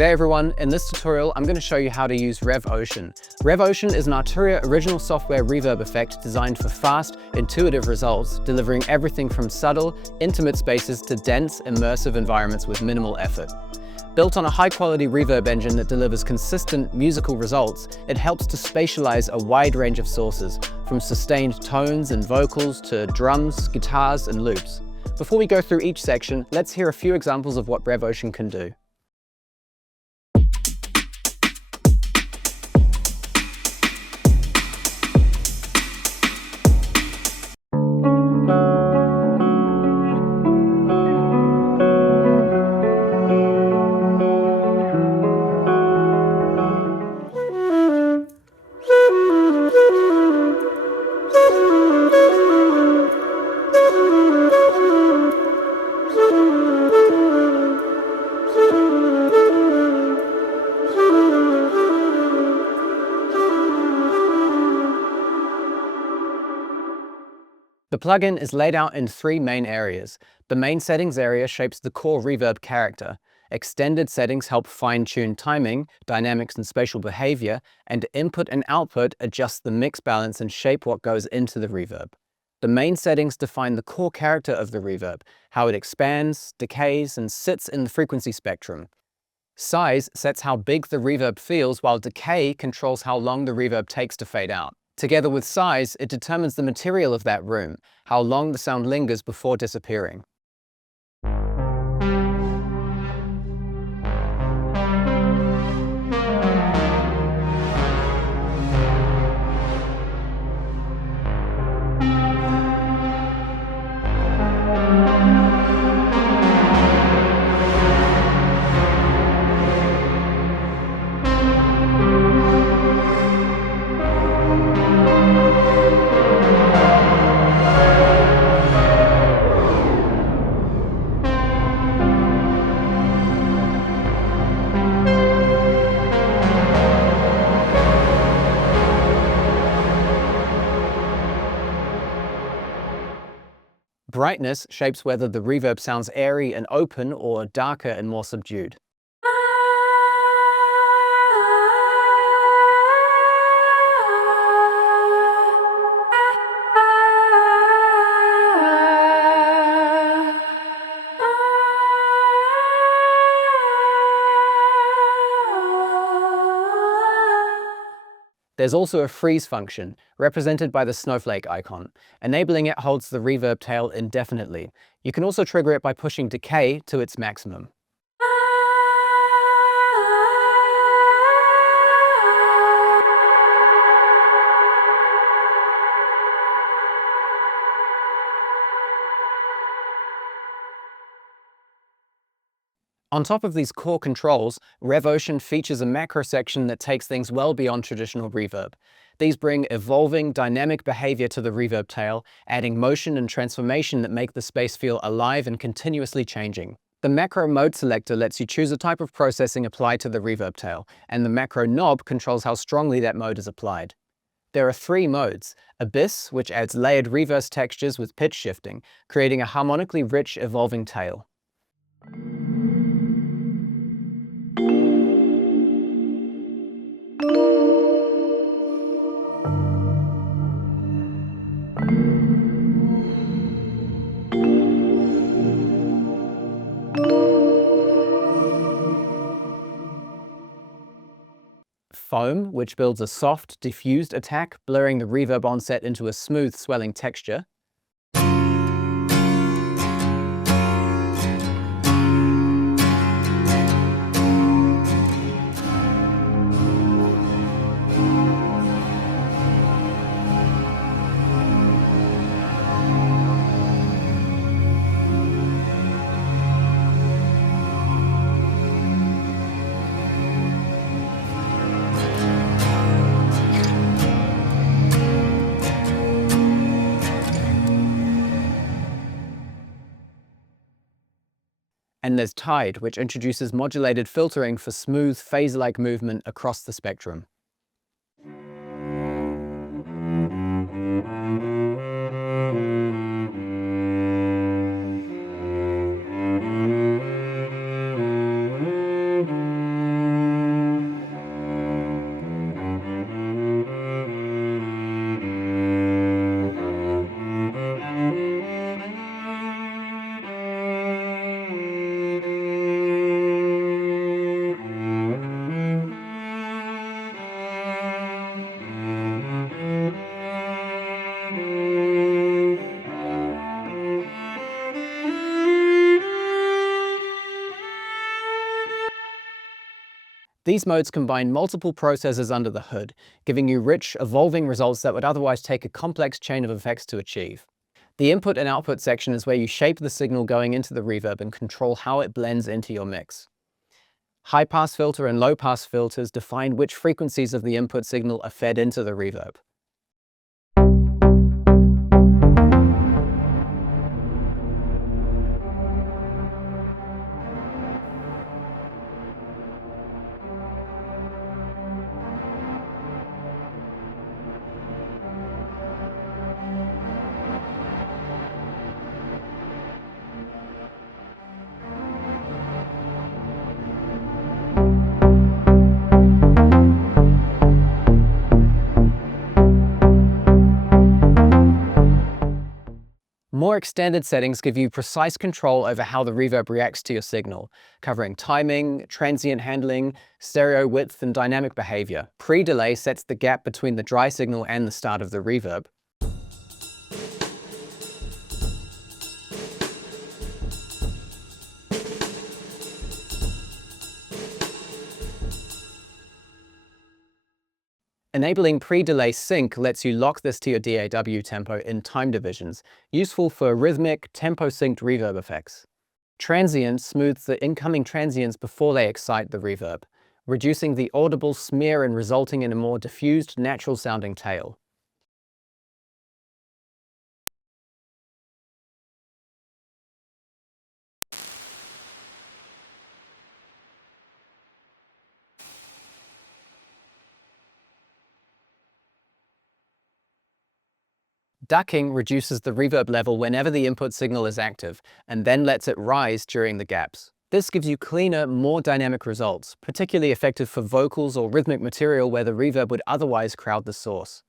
G'day everyone, in this tutorial I'm going to show you how to use Rev OCEAN. Rev OCEAN is an Arturia original software reverb effect designed for fast, intuitive results, delivering everything from subtle, intimate spaces to dense, immersive environments with minimal effort. Built on a high-quality reverb engine that delivers consistent musical results, it helps to spatialize a wide range of sources, from sustained tones and vocals to drums, guitars, and loops. Before we go through each section, let's hear a few examples of what Rev OCEAN can do. The plugin is laid out in three main areas. The main settings area shapes the core reverb character. Extended settings help fine-tune timing, dynamics and spatial behavior, and input and output adjust the mix balance and shape what goes into the reverb. The main settings define the core character of the reverb, how it expands, decays, and sits in the frequency spectrum. Size sets how big the reverb feels, while decay controls how long the reverb takes to fade out. Together with size, it determines the material of that room, how long the sound lingers before disappearing. Brightness shapes whether the reverb sounds airy and open or darker and more subdued. There's also a freeze function, represented by the snowflake icon. Enabling it holds the reverb tail indefinitely. You can also trigger it by pushing decay to its maximum. On top of these core controls, Rev OCEAN features a macro section that takes things well beyond traditional reverb. These bring evolving, dynamic behavior to the reverb tail, adding motion and transformation that make the space feel alive and continuously changing. The macro mode selector lets you choose a type of processing applied to the reverb tail, and the macro knob controls how strongly that mode is applied. There are three modes: Abyss, which adds layered reverse textures with pitch shifting, creating a harmonically rich, evolving tail. Foam, which builds a soft, diffused attack, blurring the reverb onset into a smooth, swelling texture. And there's Tide, which introduces modulated filtering for smooth, phase-like movement across the spectrum. These modes combine multiple processors under the hood, giving you rich, evolving results that would otherwise take a complex chain of effects to achieve. The input and output section is where you shape the signal going into the reverb and control how it blends into your mix. High-pass filter and low-pass filters define which frequencies of the input signal are fed into the reverb. More extended settings give you precise control over how the reverb reacts to your signal, covering timing, transient handling, stereo width, and dynamic behavior. Pre-delay sets the gap between the dry signal and the start of the reverb. Enabling pre-delay sync lets you lock this to your DAW tempo in time divisions, useful for rhythmic, tempo-synced reverb effects. Transient smooths the incoming transients before they excite the reverb, reducing the audible smear and resulting in a more diffused, natural-sounding tail. Ducking reduces the reverb level whenever the input signal is active, and then lets it rise during the gaps. This gives you cleaner, more dynamic results, particularly effective for vocals or rhythmic material where the reverb would otherwise crowd the source.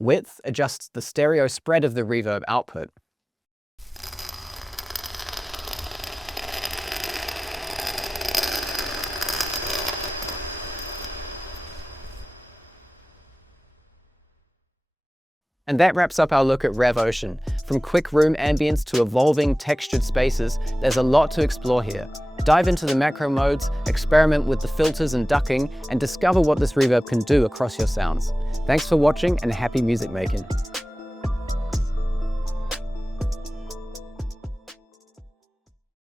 Width adjusts the stereo spread of the reverb output. And that wraps up our look at Rev OCEAN. From quick room ambience to evolving textured spaces, there's a lot to explore here. Dive into the macro modes, experiment with the filters and ducking, and discover what this reverb can do across your sounds. Thanks for watching and happy music making.